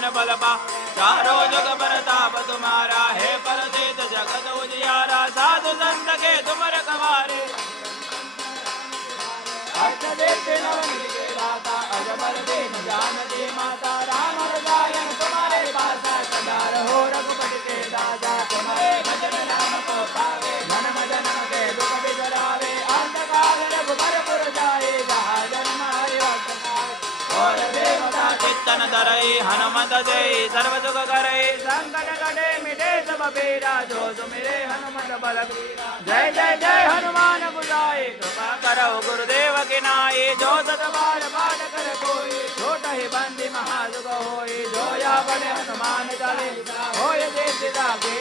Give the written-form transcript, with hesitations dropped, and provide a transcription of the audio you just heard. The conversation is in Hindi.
हनुमान बल पा चारों जग परताप तुम्हारा है परसिद्ध जगत उजियारा साधु संत के तुम रखवारे अष्टदेव नवनीत के दाता अजबर दीन जानकी माता राम रसायन तुम्हारे पासा सदा रहो रघुपति के दादा तुम्हारे भजन नाम को पावे जन्म जन्म के दुख बिसरावे अंतकाल रघुबर पुर जाए जहाँ जन्म हरि भक्त और देवता चित्तन धरई हनुमत जय सर्व सुख करई संकट कटे मिटे सब पीरा जो सुमिरे हनुमत बलबीरा जय जय जय हनुमान गुसाई कृपा करो गुरुदेव की नाई जो सत बार पाठ कर कोई छोटा ही बंदी महासुख होई जो या बड़े हनुमान चले होय जय सीता के